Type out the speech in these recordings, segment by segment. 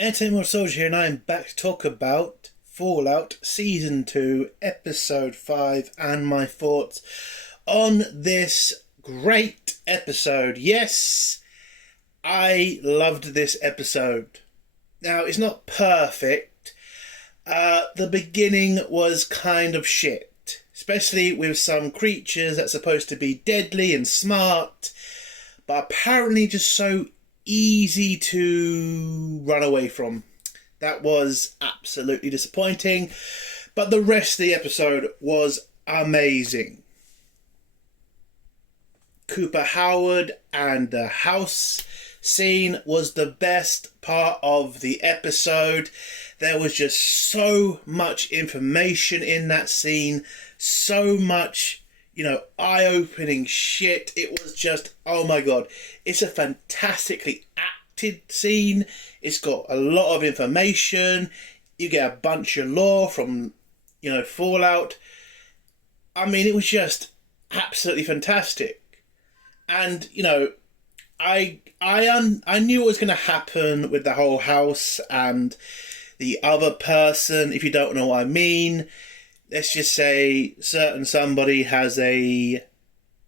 Entertainment Soldier here, and I am back to talk about Fallout Season 2, Episode 5, and my thoughts on this great episode. Yes, I loved this episode. Now, it's not perfect. The beginning was kind of shit, especially with some creatures that's supposed to be deadly and smart, but apparently just so easy to run away from. That was absolutely disappointing, but the rest of the episode was amazing. Cooper Howard and the house scene was the best part of the episode. There was just so much information in that scene, so much eye-opening shit. It was just, oh my god. It's a fantastically acted scene. It's got a lot of information. You get a bunch of lore from, Fallout. I mean, it was just absolutely fantastic. And, I knew what was going to happen with the whole house and the other person, if you don't know what I mean. Let's just say certain somebody has a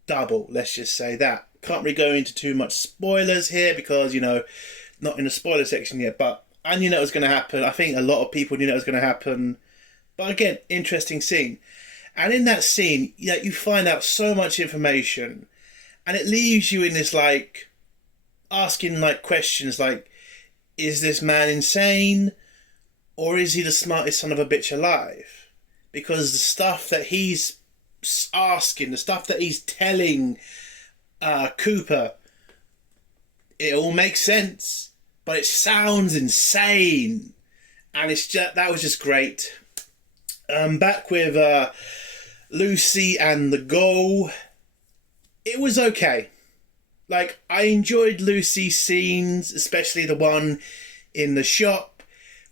double. Let's just say that. Can't really go into too much spoilers here because, not in the spoiler section yet. But I knew that was going to happen. I think a lot of people knew that was going to happen. But again, interesting scene. And in that scene, you find out so much information. And it leaves you in this, asking, questions like, is this man insane? Or is he the smartest son of a bitch alive? Because the stuff that he's asking, the stuff that he's telling Cooper, it all makes sense, but it sounds insane, and that was just great. Back with Lucy and the Ghoul, it was okay. I enjoyed Lucy's scenes, especially the one in the shop,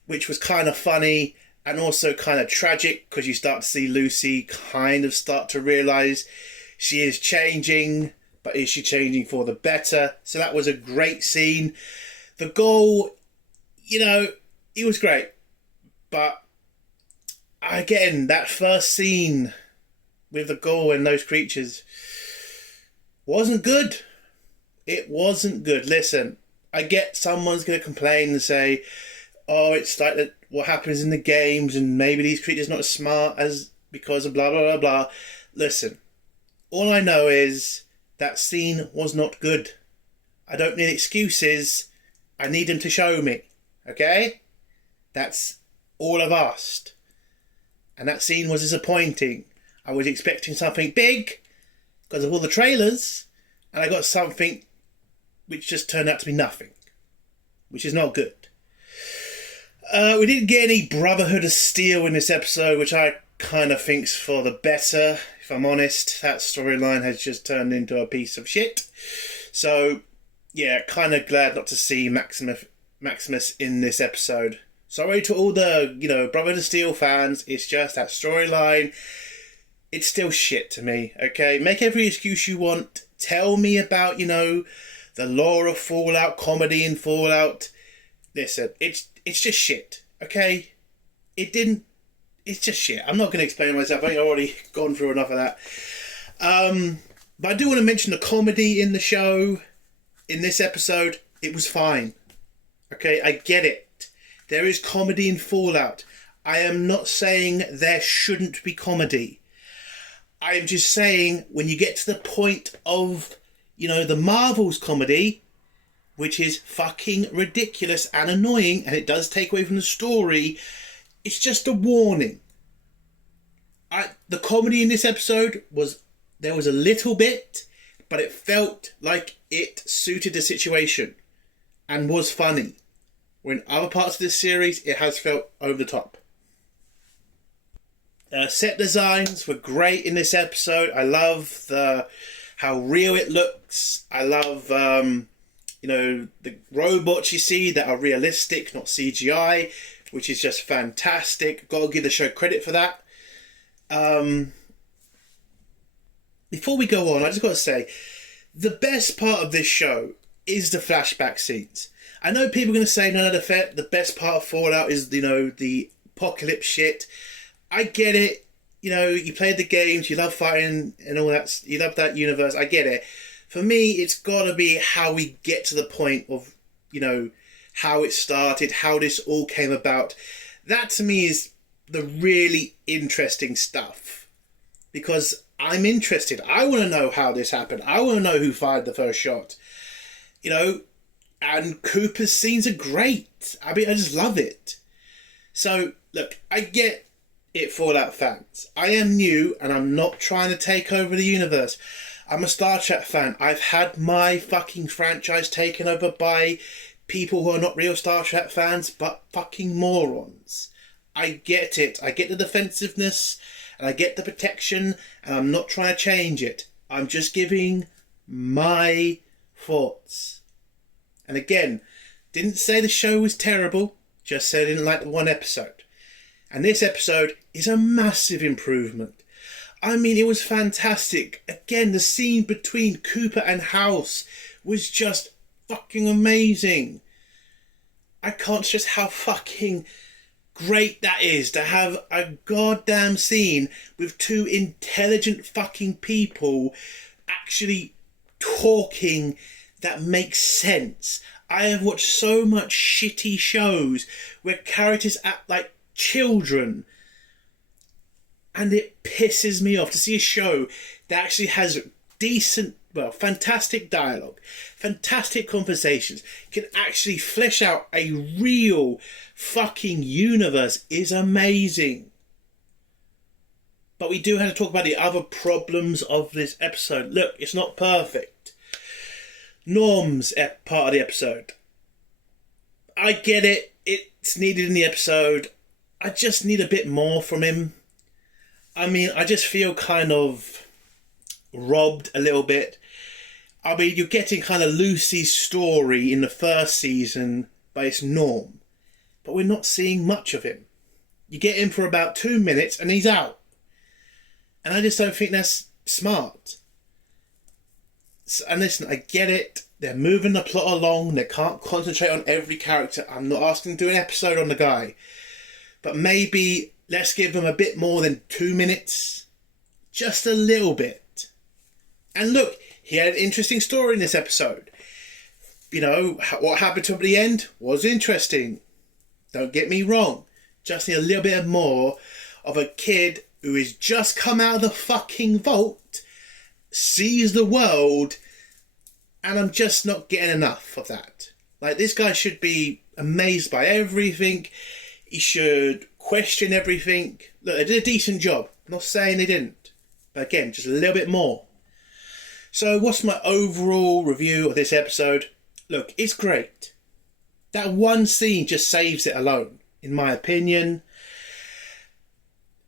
which was kind of funny. And also kind of tragic because you start to see Lucy kind of start to realise she is changing, but is she changing for the better? So that was a great scene. The goal, it was great. But again, that first scene with the goal and those creatures wasn't good. It wasn't good. Listen, I get someone's going to complain and say, oh, it's like what happens in the games, and maybe these creatures not as smart as because of blah, blah, blah, blah. Listen, all I know is that scene was not good. I don't need excuses. I need them to show me. Okay? That's all I've asked. And that scene was disappointing. I was expecting something big because of all the trailers, and I got something which just turned out to be nothing, which is not good. We didn't get any Brotherhood of Steel in this episode, which I kind of think's for the better, if I'm honest. That storyline has just turned into a piece of shit. So, yeah, kind of glad not to see Maximus in this episode. Sorry to all the, Brotherhood of Steel fans. It's just that storyline. It's still shit to me, okay? Make every excuse you want. Tell me about, the lore of Fallout, comedy in Fallout. Listen, it's just shit, okay? It's just shit. I'm not going to explain myself. I think I've already gone through enough of that. But I do want to mention the comedy in the show. In this episode, it was fine. Okay, I get it. There is comedy in Fallout. I am not saying there shouldn't be comedy. I am just saying when you get to the point of, the Marvel's comedy, which is fucking ridiculous and annoying, and it does take away from the story, it's just a warning. The comedy in this episode there was a little bit, but it felt like it suited the situation and was funny. When other parts of this series, it has felt over the top. Set designs were great in this episode. I love how real it looks. I love the robots you see that are realistic, not CGI, which is just fantastic. Got to give the show credit for that. Before we go on, I just got to say, the best part of this show is the flashback scenes. I know people are going to say, no, the best part of Fallout is, the apocalypse shit. I get it. You played the games, you love fighting and all that, you love that universe, I get it. For me, it's got to be how we get to the point of, how it started, how this all came about. That to me is the really interesting stuff. Because I'm interested. I want to know how this happened. I want to know who fired the first shot. And Cooper's scenes are great. I mean, I just love it. So, look, I get it, Fallout fans. I am new and I'm not trying to take over the universe. I'm a Star Trek fan. I've had my fucking franchise taken over by people who are not real Star Trek fans, but fucking morons. I get it. I get the defensiveness and I get the protection, and I'm not trying to change it. I'm just giving my thoughts. And again, didn't say the show was terrible, just said I didn't like the one episode. And this episode is a massive improvement. I mean, it was fantastic. Again, the scene between Cooper and House was just fucking amazing. I can't stress how fucking great that is to have a goddamn scene with two intelligent fucking people actually talking that makes sense. I have watched so much shitty shows where characters act like children, and it pisses me off to see a show that actually has fantastic dialogue, fantastic conversations, can actually flesh out a real fucking universe is amazing. But we do have to talk about the other problems of this episode. Look, it's not perfect. Norm's part of the episode. I get it. It's needed in the episode. I just need a bit more from him. I mean, I just feel kind of robbed a little bit. I mean, you're getting kind of Lucy's story in the first season by its Norm, but we're not seeing much of him. You get him for about 2 minutes and he's out. And I just don't think that's smart. And listen, I get it. They're moving the plot along. They can't concentrate on every character. I'm not asking to do an episode on the guy. But maybe let's give them a bit more than 2 minutes. Just a little bit. And look, he had an interesting story in this episode. What happened to him at the end was interesting. Don't get me wrong. Just need a little bit more of a kid who has just come out of the fucking vault, sees the world, and I'm just not getting enough of that. Like, this guy should be amazed by everything. He should question everything. Look, they did a decent job. I'm not saying they didn't. But again, just a little bit more. So what's my overall review of this episode? Look, it's great. That one scene just saves it alone, in my opinion.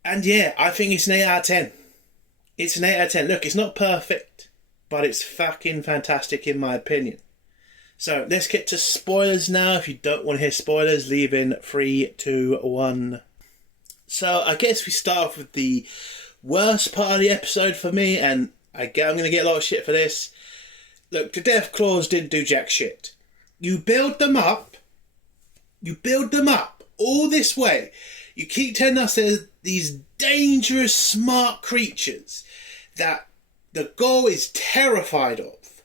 And yeah, I think it's an 8 out of 10. It's an 8 out of 10. Look, it's not perfect, but it's fucking fantastic in my opinion. So let's get to spoilers now. If you don't want to hear spoilers, leave in 3, 2, 1. So I guess we start off with the worst part of the episode for me, and I'm going to get a lot of shit for this. Look, the Deathclaws didn't do jack shit. You build them up all this way. You keep telling us there's these dangerous, smart creatures that the Ghaul is terrified of.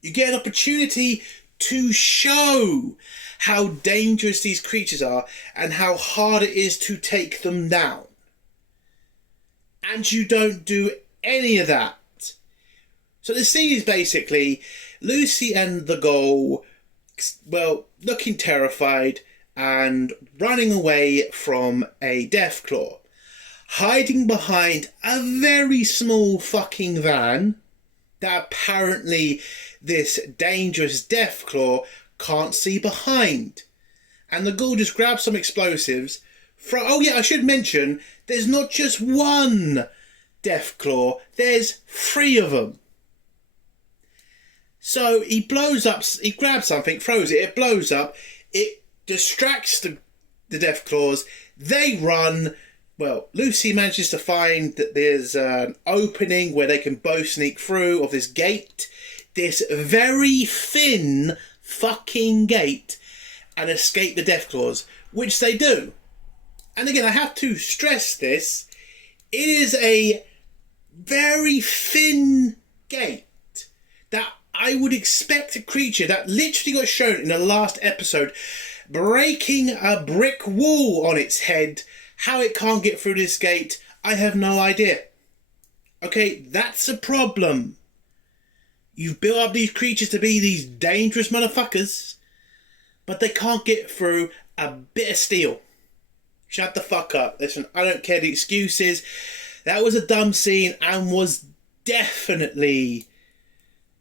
You get an opportunity to show how dangerous these creatures are and how hard it is to take them down. And you don't do any of that. So the scene is basically Lucy and the Ghaul, looking terrified and running away from a Deathclaw, hiding behind a very small fucking van that apparently this dangerous Deathclaw can't see behind. And the Ghaul just grabs some explosives. I should mention, there's not just one Deathclaw, there's 3 of them. So he grabs something, throws it blows up, it distracts the Deathclaws, they run. Well, Lucy manages to find that there's an opening where they can both sneak through of this gate. This very thin fucking gate and escape the Deathclaws, which they do. And again, I have to stress this, it is a very thin gate that I would expect a creature that literally got shown in the last episode breaking a brick wall on its head. How it can't get through this gate, I have no idea. Okay, that's a problem. You've built up these creatures to be these dangerous motherfuckers, but they can't get through a bit of steel. Shut the fuck up. Listen, I don't care the excuses. That was a dumb scene and was definitely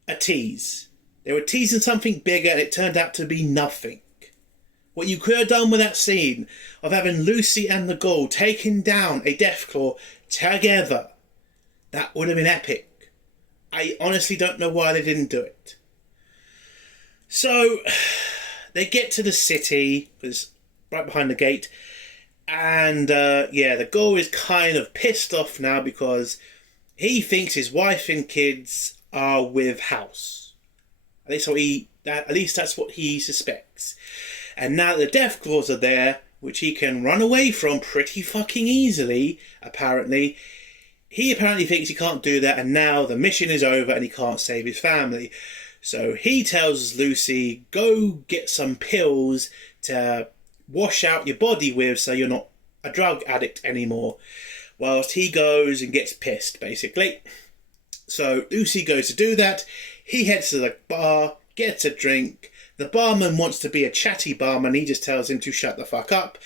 a tease. They were teasing something bigger and it turned out to be nothing. What you could have done with that scene of having Lucy and the Ghoul taking down a Deathclaw together, that would have been epic. I honestly don't know why they didn't do it. So, they get to the city, it's right behind the gate, and the Ghoul is kind of pissed off now because he thinks his wife and kids are with House. At least that's what he suspects. And now the Deathclaws are there, which he can run away from pretty fucking easily, apparently. He apparently thinks he can't do that, and now the mission is over and he can't save his family. So he tells Lucy, go get some pills to wash out your body with so you're not a drug addict anymore. Whilst he goes and gets pissed, basically. So Lucy goes to do that. He heads to the bar, gets a drink. The barman wants to be a chatty barman. He just tells him to shut the fuck up.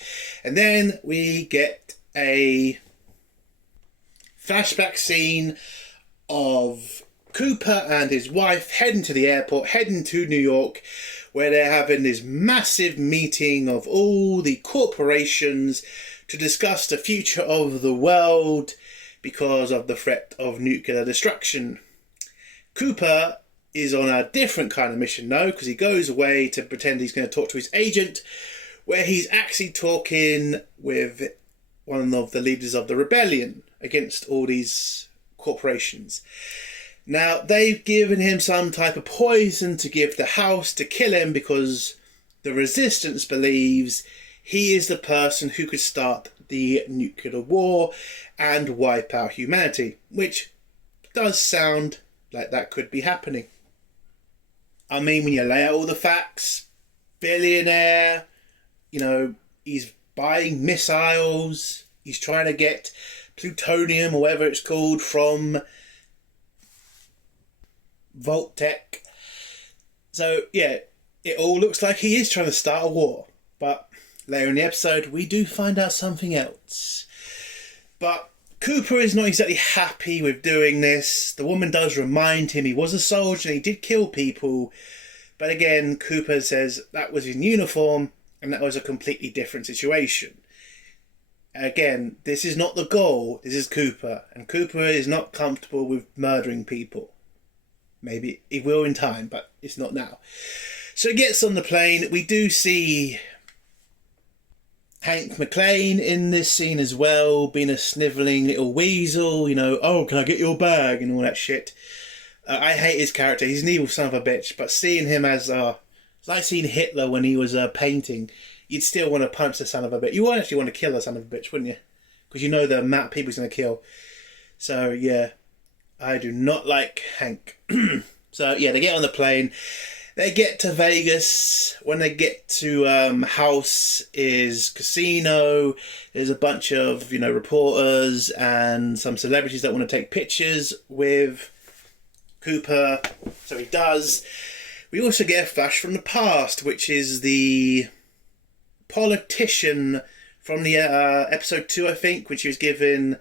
And then we get a flashback scene of Cooper and his wife heading to the airport, heading to New York, where they're having this massive meeting of all the corporations to discuss the future of the world because of the threat of nuclear destruction. Cooper is on a different kind of mission though, because he goes away to pretend he's going to talk to his agent, where he's actually talking with one of the leaders of the rebellion against all these corporations. Now, they've given him some type of poison to give the House to kill him because the Resistance believes he is the person who could start the nuclear war and wipe out humanity, which does sound like that could be happening. I mean, when you lay out all the facts, billionaire, he's buying missiles, he's trying to get plutonium or whatever it's called from Voltec. So, yeah, it all looks like he is trying to start a war. But later in the episode, we do find out something else. But Cooper is not exactly happy with doing this. The woman does remind him he was a soldier and he did kill people. But again, Cooper says that was in uniform and that was a completely different situation. Again, this is not the goal. This is Cooper. And Cooper is not comfortable with murdering people. Maybe he will in time, but it's not now. So he gets on the plane. We do see Hank McClane in this scene as well, being a snivelling little weasel, oh, can I get your bag and all that shit. I hate his character. He's an evil son of a bitch, but seeing him as, it's like seeing Hitler when he was painting, you'd still want to punch the son of a bitch. You would actually want to kill the son of a bitch, wouldn't you? Because you know the amount of people he's going to kill. So, yeah, I do not like Hank. So, yeah, they get on the plane. They get to Vegas. When they get to House is casino. There's a bunch of, reporters and some celebrities that want to take pictures with Cooper. So he does. We also get a flash from the past, which is the politician from the episode 2, I think, when she was giving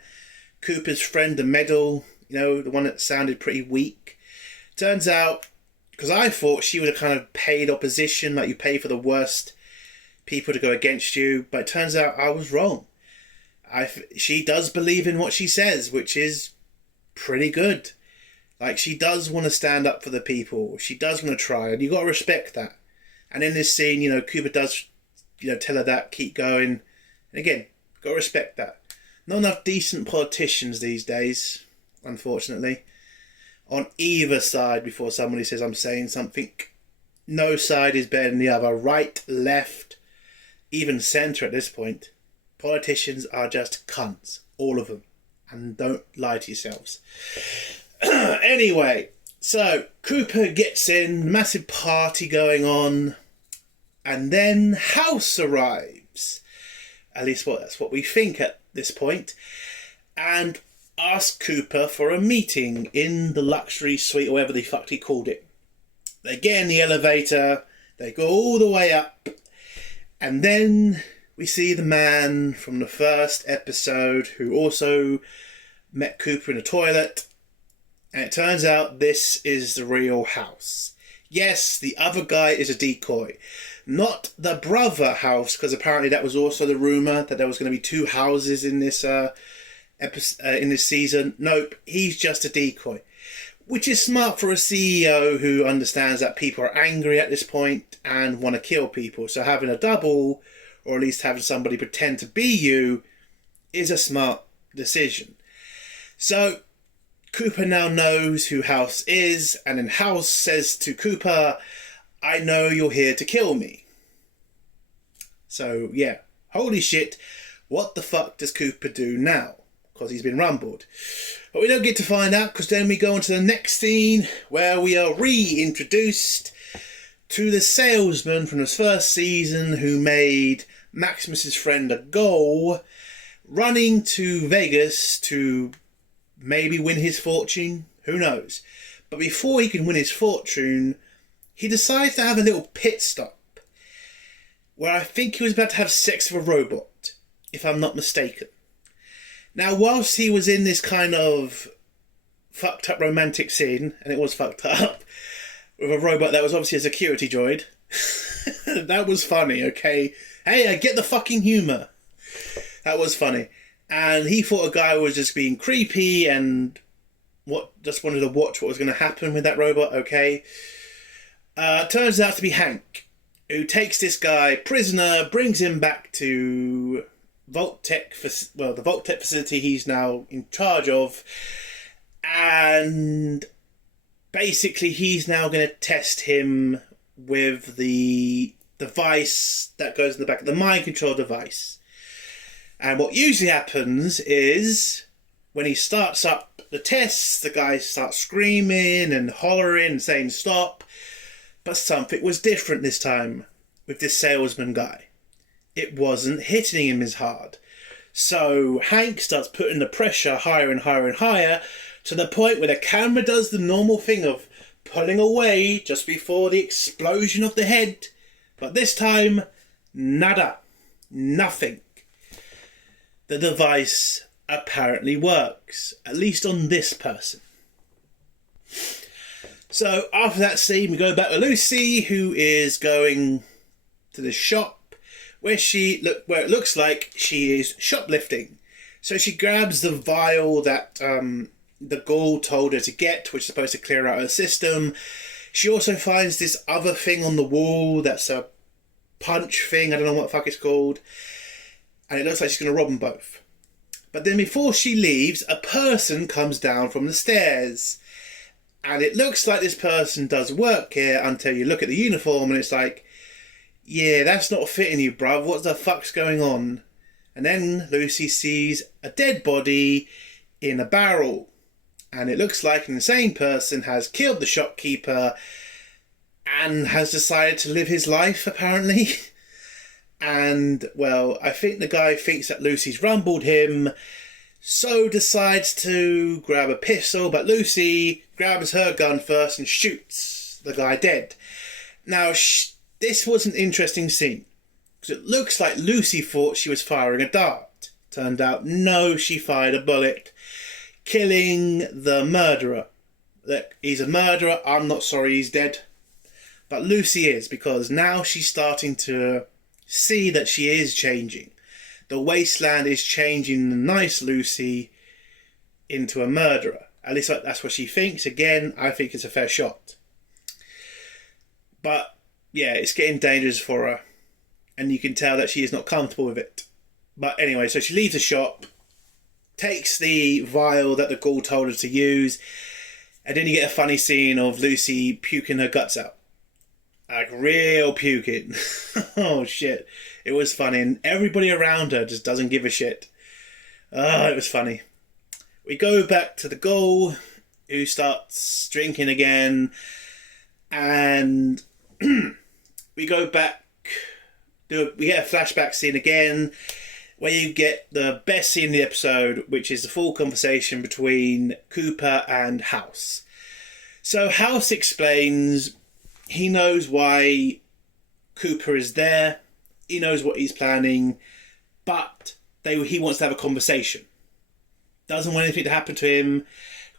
Cooper's friend a medal. The one that sounded pretty weak. Turns out, because I thought she would have kind of paid opposition, like you pay for the worst people to go against you, but it turns out I was wrong. She does believe in what she says, which is pretty good. Like, she does want to stand up for the people. She does want to try, and you got to respect that. And in this scene, Cooper does, tell her that, keep going. And again, got to respect that. Not enough decent politicians these days, unfortunately, on either side before somebody says I'm saying something No side is better than the other. Right, left, even centre at this point. Politicians are just cunts. All of them. And don't lie to yourselves. Anyway, so Cooper gets in, massive party going on, and then House arrives. At least that's what we think at this point. And asks Cooper for a meeting in the luxury suite, or whatever the fuck he called it. They get in the elevator, they go all the way up, and then we see the man from the first episode who also met Cooper in the toilet, and it turns out this is the real House. Yes, the other guy is a decoy. Not the brother House, because apparently that was also the rumour that there was going to be two houses in this in this season. Nope, he's just a decoy. Which is smart for a CEO who understands that people are angry at this point and want to kill people. So having a double, or at least having somebody pretend to be you, is a smart decision. So Cooper now knows who House is, and then House says to Cooper, I know you're here to kill me. So yeah, holy shit, what the fuck does Cooper do now? Because he's been rumbled. But we don't get to find out, because then we go on to the next scene where we are reintroduced to the salesman from his first season who made Maximus's friend a goal, running to Vegas to maybe win his fortune. Who knows? But before he can win his fortune, he decides to have a little pit stop where I think he was about to have sex with a robot, if I'm not mistaken. Now, whilst he was in this kind of fucked up romantic scene, and it was fucked up, with a robot that was obviously a security droid, that was funny, okay? Hey, I get the fucking humour. That was funny. And he thought a guy was just being creepy and just wanted to watch what was going to happen with that robot, okay? Turns out to be Hank, who takes this guy prisoner, brings him back to Vault-Tec, the Vault-Tec facility he's now in charge of, and basically he's now going to test him with the device that goes in the back of the mind control device. And what usually happens is when he starts up the tests, the guy starts screaming and hollering and saying stop. But something was different this time with this salesman guy. It wasn't hitting him as hard. So Hank starts putting the pressure higher and higher and higher, to the point where the camera does the normal thing of pulling away just before the explosion of the head. But this time, nada. Nothing. The device apparently works, at least on this person. So after that scene, we go back to Lucy, who is going to the shop where it looks like she is shoplifting. So she grabs the vial that the ghoul told her to get, which is supposed to clear out her system. She also finds this other thing on the wall that's a punch thing. I don't know what the fuck it's called. And it looks like she's going to rob them both. But then before she leaves, a person comes down from the stairs. And it looks like this person does work here until you look at the uniform and it's like, yeah, that's not fitting you, bruv. What the fuck's going on? And then Lucy sees a dead body in a barrel. And it looks like an insane person has killed the shopkeeper and has decided to live his life, apparently. And, well, I think the guy thinks that Lucy's rumbled him, so decides to grab a pistol, but Lucy grabs her gun first and shoots the guy dead. Now, this was an interesting scene, because it looks like Lucy thought she was firing a dart. Turned out, no, she fired a bullet, killing the murderer. Look, he's a murderer, I'm not sorry he's dead. But Lucy is, because now she's starting to see that she is changing. The wasteland is changing the nice Lucy into a murderer. At least that's what she thinks. Again, I think it's a fair shot. But, yeah, it's getting dangerous for her. And you can tell that she is not comfortable with it. But anyway, so she leaves the shop, takes the vial that the ghoul told her to use, and then you get a funny scene of Lucy puking her guts out. Like real puking. Oh shit. It was funny. And everybody around her just doesn't give a shit. Oh, it was funny. We go back to the Ghoul, who starts drinking again. And we go back. We get a flashback scene again, where you get the best scene in the episode, which is the full conversation between Cooper and House. So House explains he knows why Cooper is there. He knows what he's planning, but he wants to have a conversation. Doesn't want anything to happen to him.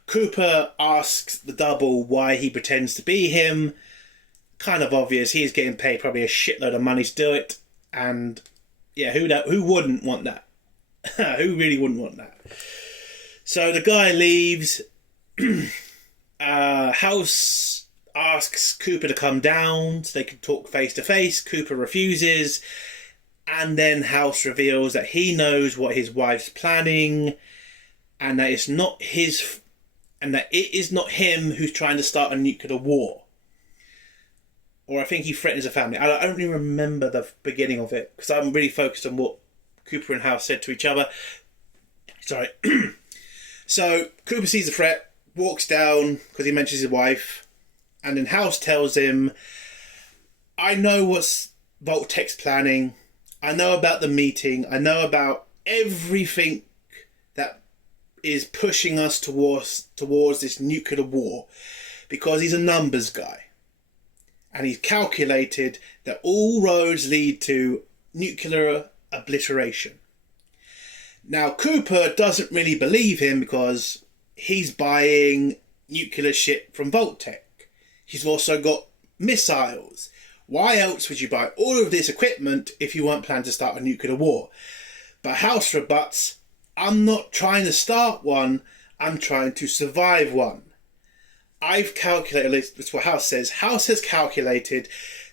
Cooper asks the double why he pretends to be him. Kind of obvious. He's getting paid probably a shitload of money to do it. And yeah, who wouldn't want that? Who really wouldn't want that? So the guy leaves. House asks Cooper to come down so they can talk face to face. Cooper refuses. And then House reveals that he knows what his wife's planning, and that it's not his, and that it is not him who's trying to start a nuclear war. Or I think he threatens a family. I don't even remember the beginning of it because I'm really focused on what Cooper and House said to each other. Sorry. So Cooper sees the threat, walks down because he mentions his wife, and then House tells him, I know what's Vault-Tec's planning. I know about the meeting. I know about everything that is pushing us towards this nuclear war, because he's a numbers guy. And he's calculated that all roads lead to nuclear obliteration. Now, Cooper doesn't really believe him because he's buying nuclear shit from Vault-Tec. He's also got missiles. Why else would you buy all of this equipment if you weren't planning to start a nuclear war? But House rebuts, I'm not trying to start one, I'm trying to survive one. I've calculated, that's what House says. House has calculated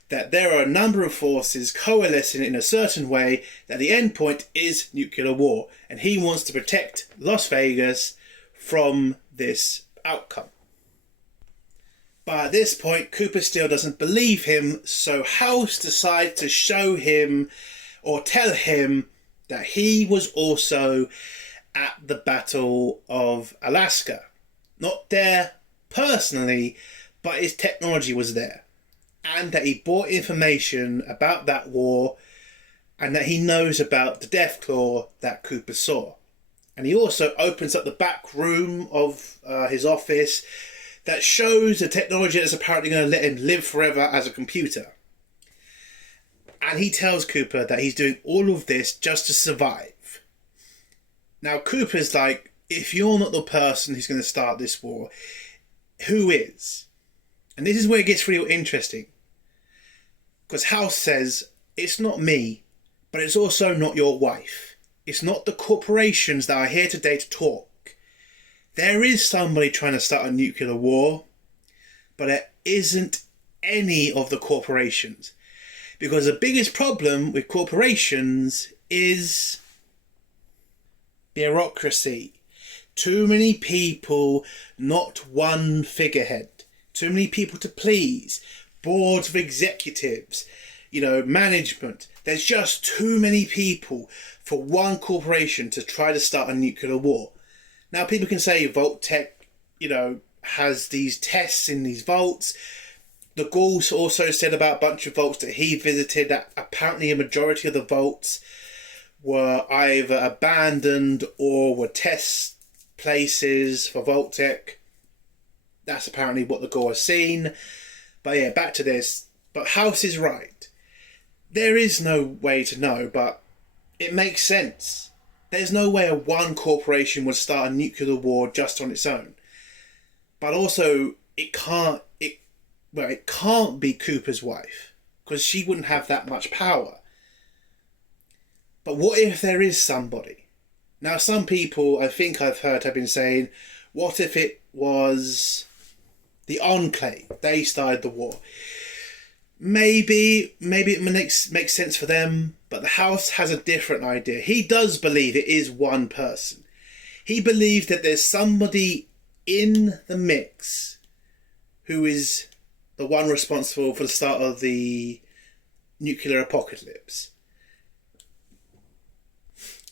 that there are a number of forces coalescing in a certain way that the end point is nuclear war. And he wants to protect Las Vegas from this outcome. But at this point, Cooper still doesn't believe him, so House decides to show him or tell him that he was also at the Battle of Alaska. Not there personally, but his technology was there. And that he bought information about that war, and that he knows about the Deathclaw that Cooper saw. And he also opens up the back room of his office that shows the technology that's apparently going to let him live forever as a computer. And he tells Cooper that he's doing all of this just to survive. Now Cooper's like, if you're not the person who's going to start this war, who is? And this is where it gets real interesting. Because House says, it's not me, but it's also not your wife. It's not the corporations that are here today to talk. There is somebody trying to start a nuclear war, but it isn't any of the corporations. Because the biggest problem with corporations is bureaucracy. Too many people, not one figurehead. Too many people to please. Boards of executives, management. There's just too many people for one corporation to try to start a nuclear war. Now, people can say Vault-Tec, has these tests in these vaults. The Ghoul also said about a bunch of vaults that he visited that apparently a majority of the vaults were either abandoned or were test places for Vault-Tec. That's apparently what the Ghoul has seen. But yeah, back to this. But House is right. There is no way to know, but it makes sense. There's no way one corporation would start a nuclear war just on its own. But also, it can't be Cooper's wife, because she wouldn't have that much power. But what if there is somebody? Now, some people, I think I've heard, have been saying, what if it was the Enclave? They started the war. Maybe it makes sense for them, but the House has a different idea. He does believe it is one person. He believes that there's somebody in the mix who is the one responsible for the start of the nuclear apocalypse.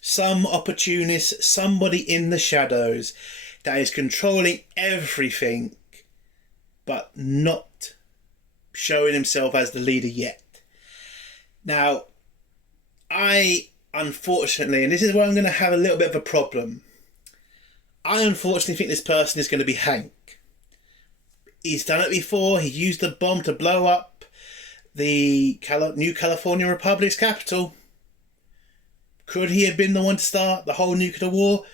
Some opportunist, somebody in the shadows that is controlling everything, but not showing himself as the leader yet. Now, I unfortunately, and this is where I'm going to have a little bit of a problem, I unfortunately think this person is going to be Hank. He's done it before. He used the bomb to blow up the New California Republic's capital. Could he have been the one to start the whole nuclear war?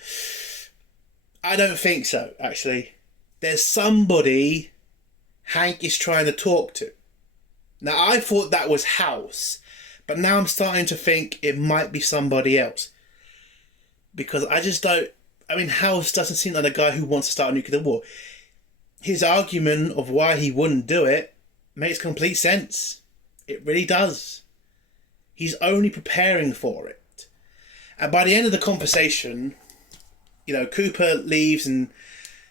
I don't think so, actually. There's somebody Hank is trying to talk to. Now, I thought that was House, but now I'm starting to think it might be somebody else. Because I just don't... I mean, House doesn't seem like a guy who wants to start a nuclear war. His argument of why he wouldn't do it makes complete sense. It really does. He's only preparing for it. And by the end of the conversation, you know, Cooper leaves and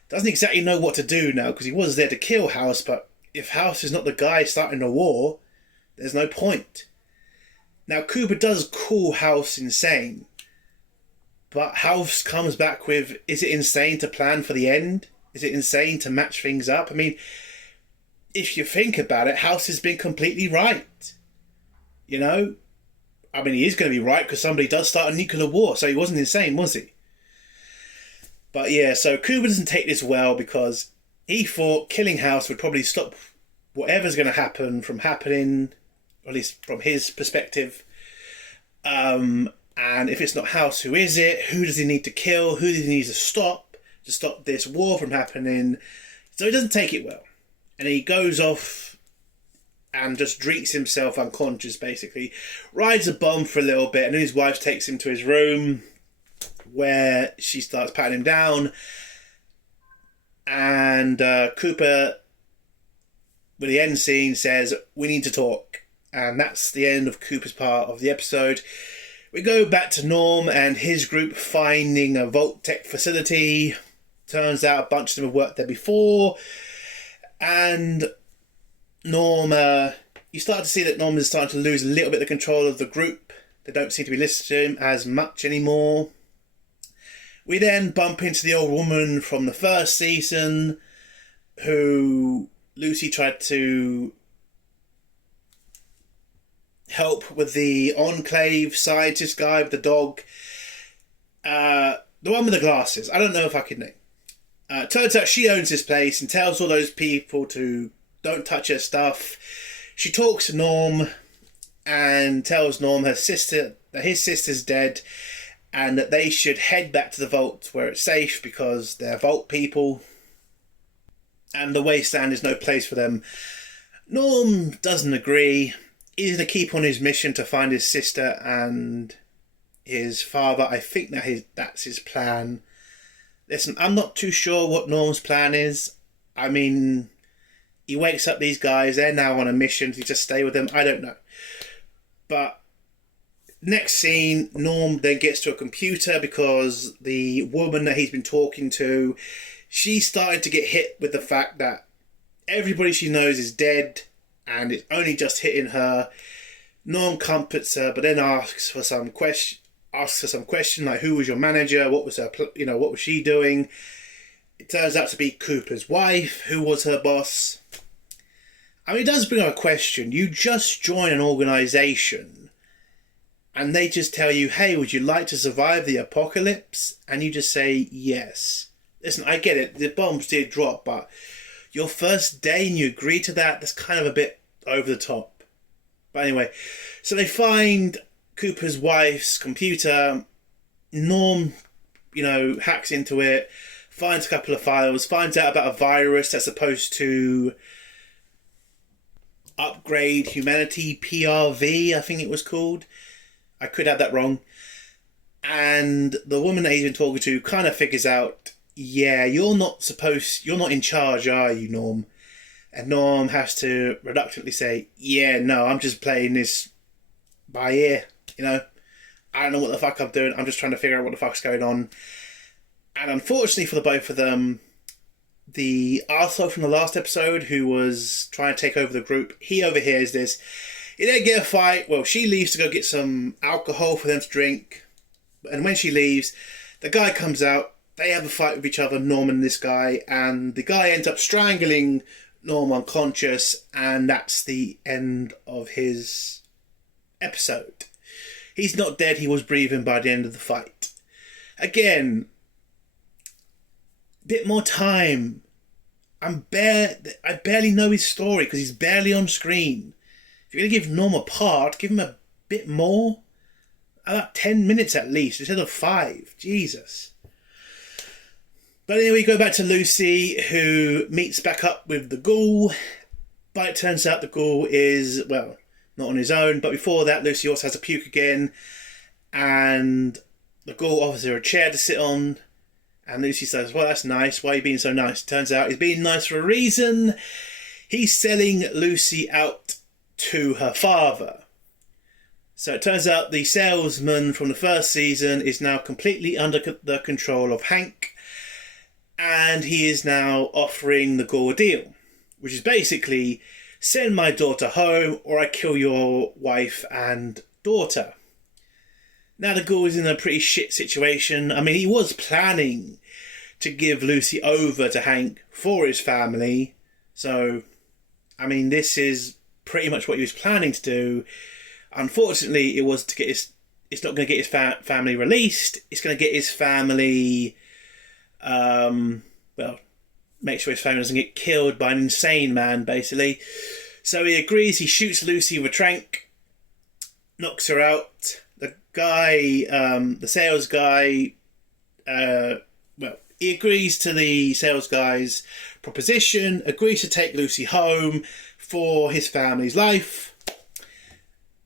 doesn't exactly know what to do now because he was there to kill House, but if House is not the guy starting the war, there's no point. Now, Cooper does call House insane, but House comes back with, is it insane to plan for the end? Is it insane to match things up? I mean, if you think about it, House has been completely right. You know? I mean, he is going to be right because somebody does start a nuclear war, so he wasn't insane, was he? But yeah, so Cooper doesn't take this well because he thought killing House would probably stop whatever's going to happen from happening, or at least from his perspective. And if it's not House, who is it? Who does he need to kill? Who does he need to stop this war from happening? So he doesn't take it well. And he goes off and just drinks himself unconscious, basically. Rides a bomb for a little bit, and then his wife takes him to his room, where she starts patting him down. And Cooper, with the end scene, says, "We need to talk." And that's the end of Cooper's part of the episode. We go back to Norm and his group finding a Vault-Tec facility. Turns out a bunch of them have worked there before. And Norm, you start to see that Norm is starting to lose a little bit of control of the group. They don't seem to be listening to him as much anymore. We then bump into the old woman from the first season who Lucy tried to help with the Enclave scientist guy with the dog. The one with the glasses. I don't know if I can name. Turns out she owns this place and tells all those people to don't touch her stuff. She talks to Norm and tells Norm that his sister's dead and that they should head back to the vault where it's safe because they're vault people and the wasteland is no place for them. Norm doesn't agree. He's going to keep on his mission to find his sister and his father. I think that's his plan. Listen, I'm not too sure what Norm's plan is. I mean, he wakes up these guys, they're now on a mission to just stay with them. I don't know. But next scene, Norm then gets to a computer because the woman that he's been talking to, she started to get hit with the fact that everybody she knows is dead and it's only just hitting her. Norm comforts her, but then asks for some question like, who was your manager? What was her, what was she doing? It turns out to be Cooper's wife, who was her boss. I mean, it does bring up a question. You just join an organisation and they just tell you, hey, would you like to survive the apocalypse? And you just say yes. Listen, I get it. The bombs did drop, but your first day and you agree to that, that's kind of a bit over the top. But anyway, so they find Cooper's wife's computer. Norm, hacks into it, finds a couple of files, finds out about a virus that's supposed to upgrade humanity, PRV, I think it was called. I could have that wrong. And the woman that he's been talking to kind of figures out, yeah, you're not in charge, are you, Norm? And Norm has to reluctantly say, yeah, no, I'm just playing this by ear, I don't know what the fuck I'm doing. I'm just trying to figure out what the fuck's going on. And unfortunately for the both of them, the arsehole from the last episode who was trying to take over the group, he overhears this. He then get a fight. Well, she leaves to go get some alcohol for them to drink. And when she leaves, the guy comes out. They have a fight with each other, Norman and this guy. And the guy ends up strangling Norm unconscious. And that's the end of his episode. He's not dead. He was breathing by the end of the fight. Again, bit more time. I barely know his story because he's barely on screen. If you're going to give Norm a part, give him a bit more. About 10 minutes at least, instead of 5. Jesus. But anyway, we go back to Lucy, who meets back up with the ghoul. But it turns out the ghoul is, well, not on his own. But before that, Lucy also has a puke again. And the ghoul offers her a chair to sit on. And Lucy says, well, that's nice. Why are you being so nice? Turns out he's being nice for a reason. He's selling Lucy out to her father. So it turns out the salesman from the first season is now completely under the control of Hank. And he is now offering the ghoul a deal. Which is basically, send my daughter home or I kill your wife and daughter. Now the ghoul is in a pretty shit situation. I mean, he was planning to give Lucy over to Hank for his family. So, I mean, this is pretty much what he was planning to do. Unfortunately, it was to get his... It's not going to get his family released. It's going to get his family... well, make sure his family doesn't get killed by an insane man, basically. So he agrees. He shoots Lucy with a trank. Knocks her out. The guy... the sales guy... well, he agrees to the sales guy's proposition. Agrees to take Lucy home for his family's life.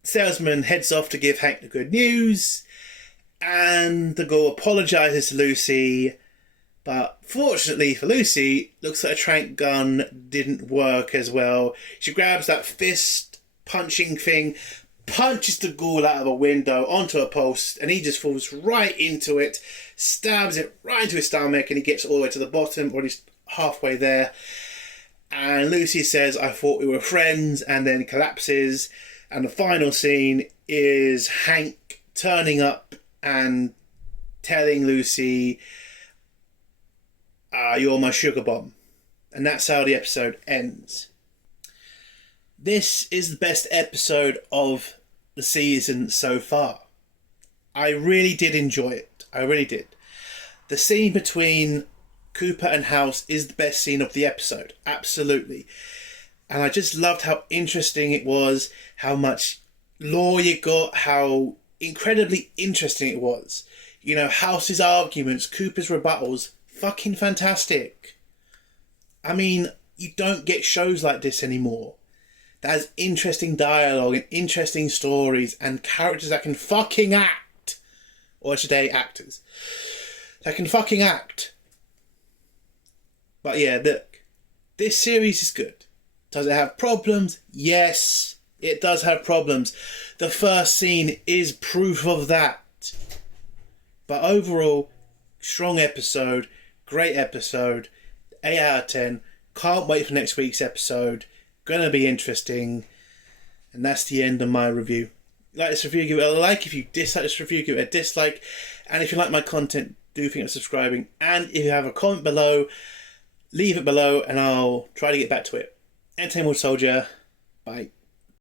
Salesman heads off to give Hank the good news, and the ghoul apologises to Lucy, but fortunately for Lucy, looks like a trank gun didn't work as well. She grabs that fist punching thing, punches the ghoul out of a window onto a post, and he just falls right into it, stabs it right into his stomach, and he gets all the way to the bottom, or at least halfway there. And Lucy says, I thought we were friends, and then collapses. And the final scene is Hank turning up and telling Lucy, you're my sugar bomb. And that's how the episode ends. This is the best episode of the season so far. I really did enjoy it. I really did. The scene between Cooper and House is the best scene of the episode. Absolutely. And I just loved how interesting it was, how much lore you got, how incredibly interesting it was. You know, House's arguments, Cooper's rebuttals, fucking fantastic. I mean, you don't get shows like this anymore. That has interesting dialogue and interesting stories and characters that can fucking act. Or should I say actors. That can fucking act. But yeah, look, this series is good. Does it have problems? Yes, it does have problems. The first scene is proof of that. But overall, strong episode, great episode, 8 out of 10. Can't wait for next week's episode. Gonna be interesting. And that's the end of my review. Like this review, give it a like. If you dislike this review, give it a dislike. And if you like my content, do think of subscribing. And if you have a comment below, leave it below and I'll try to get back to it. Entertainment Soldier. Bye.